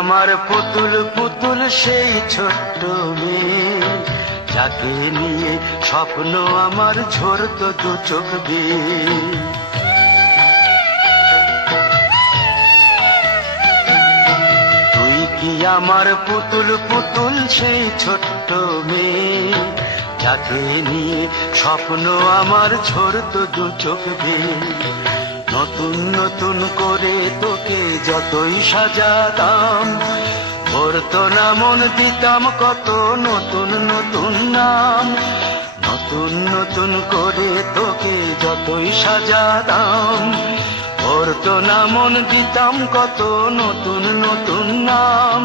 আমার পুতুল পুতুল সেই ছোট্ট মেয়ে, যাকে নিয়ে স্বপ্ন আমার ঝরতো দু চোখ বেয়ে। তুই কি আমার পুতুল পুতুল সেই ছোট্ট মেয়ে, যাকে নিয়ে স্বপ্ন আমার ঝরতো দু চোখ বেয়ে। নতুন নতুন করে তোকে যতই সাজাতাম, ভরতো না মন দিতাম কত নতুন নতুন নাম। নতুন নতুন করে তোকে যতই সাজাতাম, ভরতো না মন দিতাম কত নতুন নতুন নাম।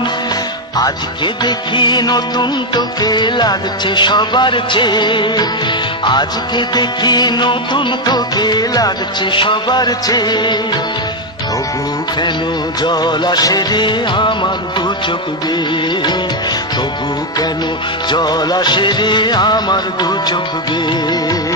আজকে দেখি নতুন তোকে লাগছে সবার চেয়ে, আজকে দেখি নতুন তোকে লাগছে সবার চেয়ে। তবু কেন জল আসে রে আমার দু চোখ বেয়ে, তবু কেন জল আসে রে আমার দু চোখ বেয়ে।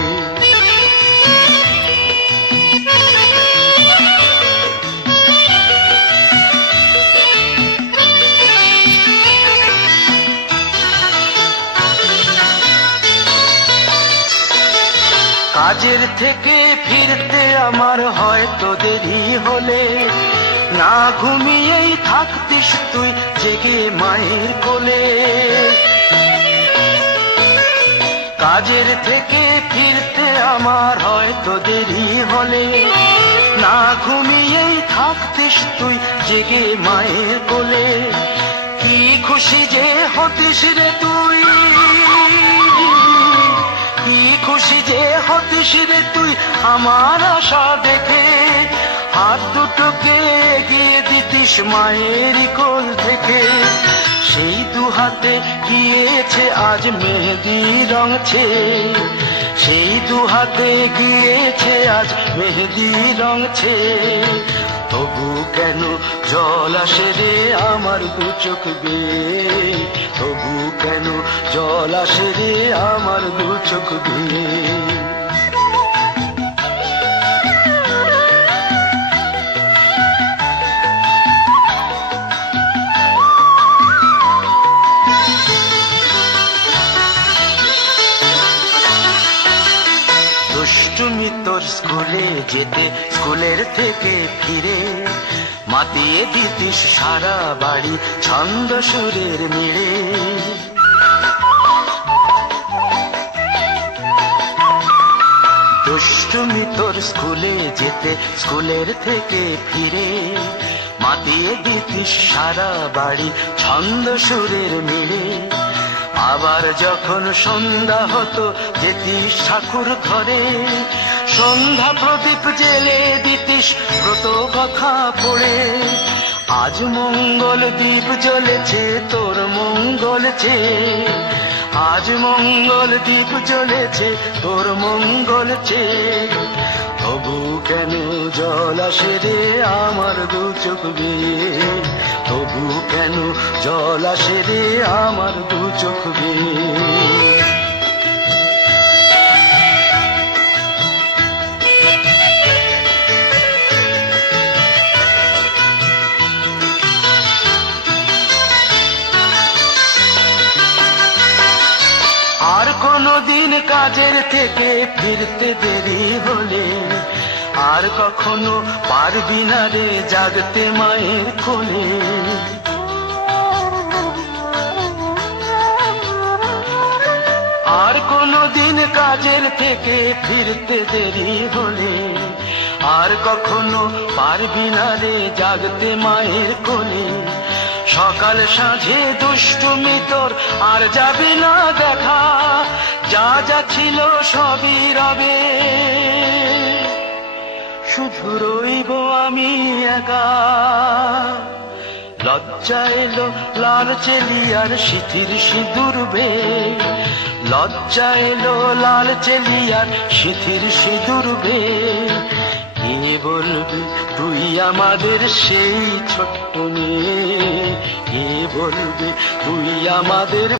কাজের থেকে ফিরতে আমার হয়তো দেরি হলে, না ঘুমিয়েই থাকতিস তুই জেগে মায়ের কোলে। কাজের থেকে ফিরতে আমার হয়তো দেরি হলে, না ঘুমিয়েই থাকতিস তুই জেগে মায়ের কোলে। কি খুশি যে হতিস রে তুই, কি খুশি যে হতিস রে তুই আমার আশা দেখে। হাত দুটোকে এগিয়ে দিতিস মায়ের কোল থেকে, সেই দু হাতে গিয়েছে আজ মেহেদি রং ছেয়ে। সেই দু হাতে গিয়েছে আজ মেহেদি রং ছেয়ে। তবু কেন জল আসে রে আমার দু চোখ বেয়ে, তবু কেন জল আসে রে আমার দু চোখ বেয়ে। দুষ্টুমি তোর স্কুলে যেতে, স্কুলের থেকে ফিরে মাতিয়ে দিতিস সারা বাড়ি ছন্দ সুরের মিড়ে। দুষ্টুমি তোর স্কুলে যেতে, স্কুলের থেকে ফিরে মাতিয়ে দিতিস সারা বাড়ি ছন্দ সুরের মিড়ে। আবার যখন সন্ধ্যা হতো যেতিস ঠাকুর ঘরে, সন্ধ্যা প্রদীপ জেলে দিতিস ব্রত কথা পড়ে। আজ মঙ্গল দ্বীপ জ্বলেছে তোর মঙ্গল চেয়ে, আজ মঙ্গল দ্বীপ জ্বলেছে তোর মঙ্গল চেয়ে। তবু কেন জল আসে রে আমার দু চোখ বেয়ে, তবু কেন জল আসে রে আমার দু চোখ বেয়ে। আর কোনদিন কাজের থেকে ফিরতে দেরি হলে, আর কখনো পারবি না রে জাগতে মায়ের কোলে। আর কোনদিন কাজের থেকে ফিরতে দেরি হলে, আর কখনো পারবি না রে জাগতে মায়ের কোলে। সকাল সাঁঝে দুষ্টুমি তোর আর যাবি না দেখা, যা যা ছিল সবই রবে, শুধু রইব আমি একা। লজ্জা এলো লাল চেলিয়ার সিঁথির সিঁদুর বেয়ে, লজ্জা এলো লাল চেলিয়ার সিঁথির সিঁদুর বেয়ে। কে বলবি তুই আমাদের সেই ছোট্ট মেয়ে, কে বলবি তুই আমাদের